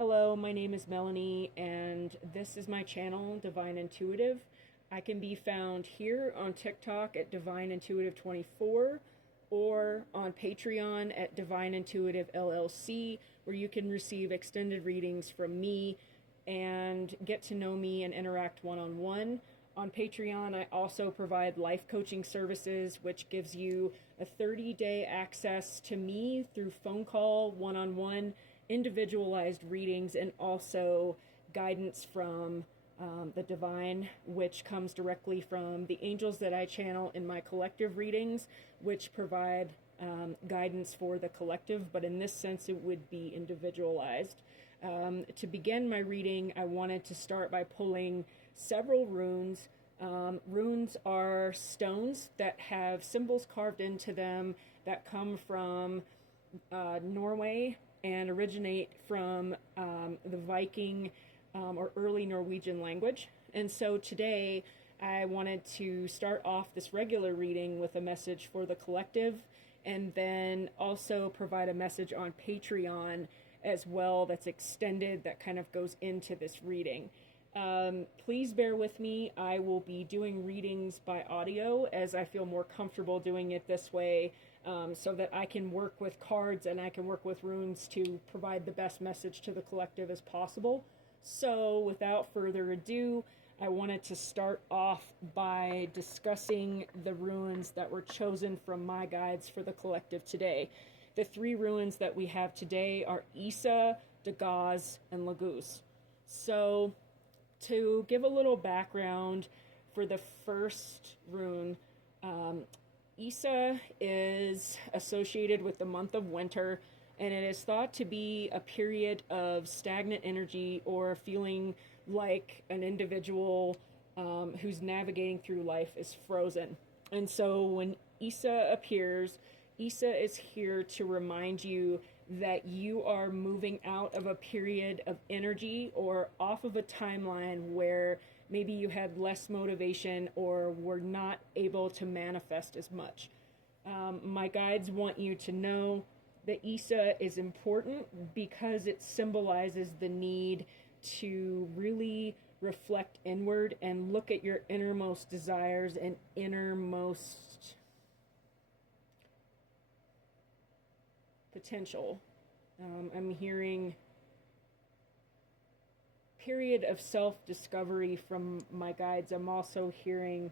Hello, my name is Melanie, and this is my channel, Divine Intuitive. I can be found here on TikTok at Divine Intuitive 24 or on Patreon at Divine Intuitive LLC, where you can receive extended readings from me and get to know me and interact one-on-one. On Patreon, I also provide life coaching services, which gives you a 30-day access to me through phone call, one-on-one, individualized readings, and also guidance from the divine, which comes directly from the angels that I channel in my collective readings, which provide guidance for the collective, but in this sense it would be individualized. To begin my reading, I wanted to start by pulling several runes. Runes are stones that have symbols carved into them that come from Norway and originate from the Viking or early Norwegian language. And so today I wanted to start off this regular reading with a message for the collective, and then also provide a message on Patreon as well that's extended, that kind of goes into this reading. Please bear with me. I will be doing readings by audio as I feel more comfortable doing it this way, so that I can work with cards and I can work with runes to provide the best message to the collective as possible. So without further ado, I wanted to start off by discussing the runes that were chosen from my guides for the collective today. The three runes that we have today are Isa, Dagaz, and Laguz. So to give a little background for the first rune, Isa is associated with the month of winter, and it is thought to be a period of stagnant energy or feeling like an individual who's navigating through life is frozen. And so when Isa appears, Isa is here to remind you that you are moving out of a period of energy or off of a timeline where maybe you had less motivation or were not able to manifest as much. My guides want you to know that Isa is important because it symbolizes the need to really reflect inward and look at your innermost desires and innermost potential. I'm hearing period of self-discovery from my guides. I'm also hearing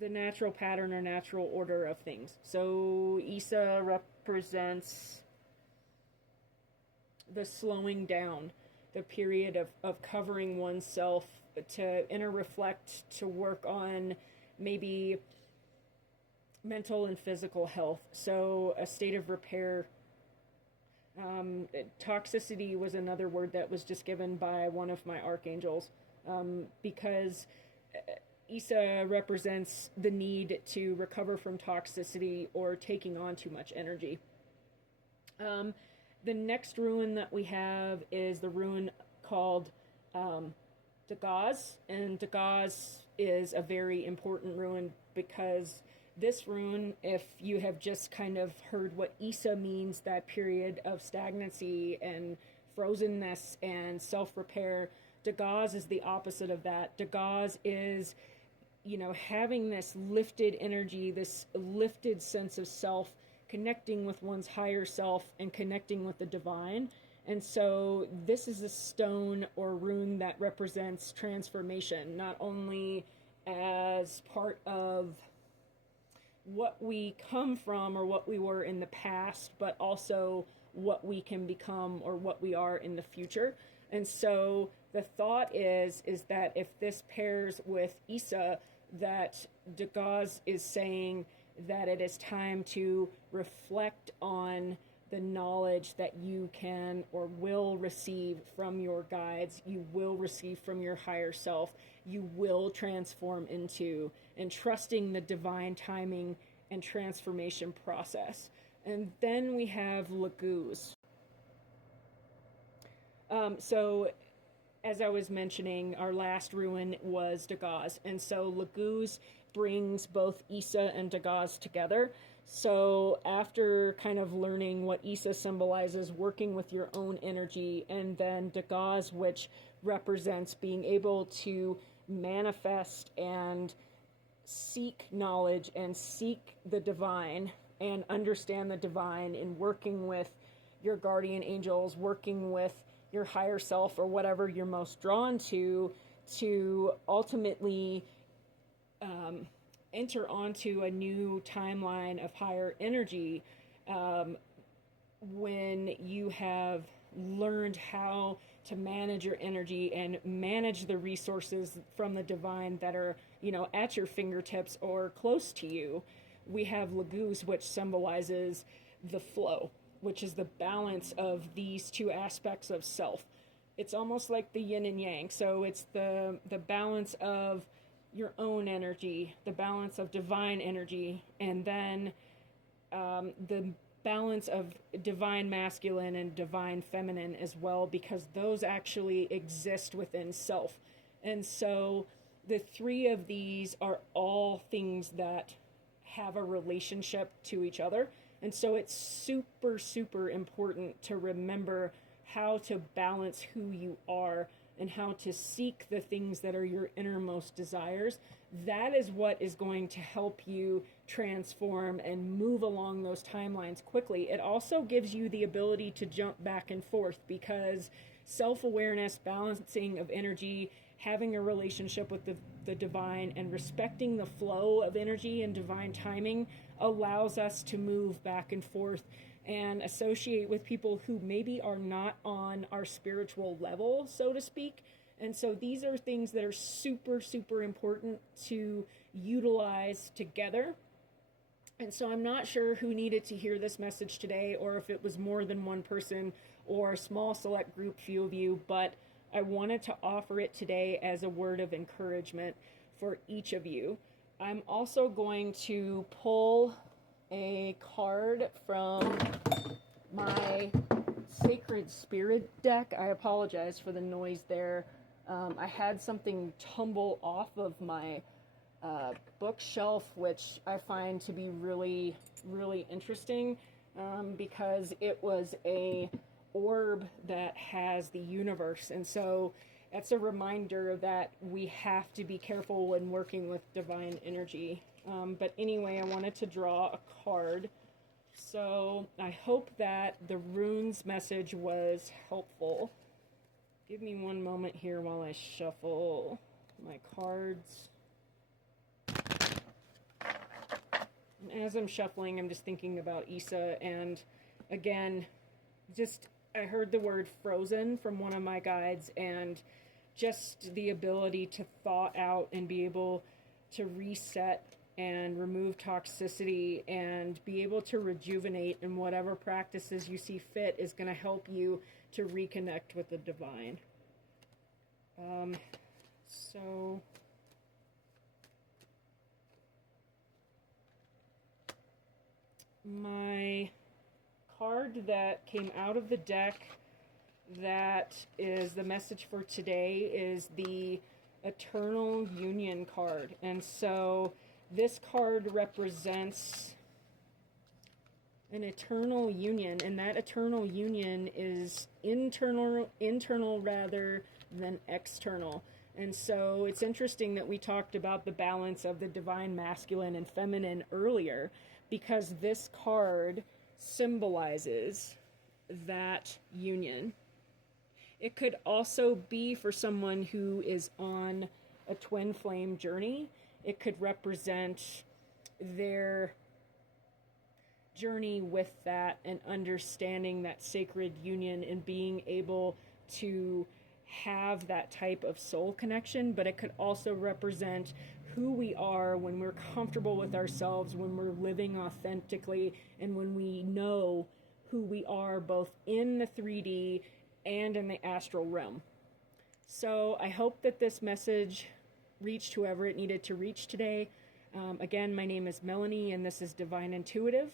the natural pattern or natural order of things. So Isa represents the slowing down, the period of covering oneself to inner reflect, to work on maybe mental and physical health. So a state of repair. Toxicity was another word that was just given by one of my archangels, because Isa represents the need to recover from toxicity or taking on too much energy. The next rune that we have is the rune called Dagaz, and Dagaz is a very important rune because this rune, if you have just kind of heard what Isa means, that period of stagnancy and frozenness and self-repair, Dagaz is the opposite of that. Dagaz is, having this lifted energy, this lifted sense of self, connecting with one's higher self and connecting with the divine. And so this is a stone or rune that represents transformation, not only as part of what we come from or what we were in the past, but also what we can become or what we are in the future. And so the thought is that if this pairs with Isa, that Dagaz is saying that it is time to reflect on the knowledge that you can or will receive from your guides, you will receive from your higher self, you will transform into, and trusting the divine timing and transformation process. And then we have Laguz. So as I was mentioning, our last rune was Dagaz, and so Laguz brings both Isa and Dagaz together. So after kind of learning what Isa symbolizes, working with your own energy, and then Dagaz, which represents being able to manifest and seek knowledge and seek the divine and understand the divine in working with your guardian angels, working with your higher self or whatever you're most drawn to ultimately enter onto a new timeline of higher energy when you have learned how to manage your energy and manage the resources from the divine that are, at your fingertips or close to you. We have Laguz, which symbolizes the flow, which is the balance of these two aspects of self. It's almost like the yin and yang. So it's the balance of your own energy, the balance of divine energy, and then the balance of divine masculine and divine feminine as well, because those actually exist within self. And so the three of these are all things that have a relationship to each other. And so it's super, super important to remember how to balance who you are and how to seek the things that are your innermost desires. That is what is going to help you transform and move along those timelines quickly. It also gives you the ability to jump back and forth, because self-awareness, balancing of energy, having a relationship with the divine, and respecting the flow of energy and divine timing allows us to move back and forth and associate with people who maybe are not on our spiritual level, so to speak. And so these are things that are super, super important to utilize together. And so I'm not sure who needed to hear this message today, or if it was more than one person or a small select group, few of you, but I wanted to offer it today as a word of encouragement for each of you. I'm also going to pull a card from my Sacred Spirit deck. I apologize for the noise there. I had something tumble off of my bookshelf, which I find to be really, really interesting, because it was a orb that has the universe, and so that's a reminder that we have to be careful when working with divine energy. But anyway, I wanted to draw a card, so I hope that the runes message was helpful. Give me one moment here while I shuffle my cards. And as I'm shuffling, I'm just thinking about Isa, and again, I heard the word frozen from one of my guides, and just the ability to thaw out and be able to reset and remove toxicity and be able to rejuvenate in whatever practices you see fit is going to help you to reconnect with the divine. So my card that came out of the deck that is the message for today is the Eternal Union card. And so this card represents an eternal union, and that eternal union is internal rather than external. And so it's interesting that we talked about the balance of the divine masculine and feminine earlier, because this card symbolizes that union. It could also be for someone who is on a twin flame journey. It could represent their journey with that and understanding that sacred union and being able to have that type of soul connection. But it could also represent who we are when we're comfortable with ourselves, when we're living authentically, and when we know who we are both in the 3D and in the astral realm. So I hope that this message reached whoever it needed to reach today. Again, my name is Melanie, and this is Divine Intuitive,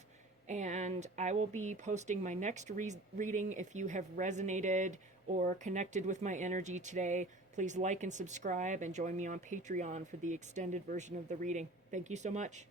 and I will be posting my next reading. If you have resonated or connected with my energy today, please like and subscribe and join me on Patreon for the extended version of the reading. Thank you so much.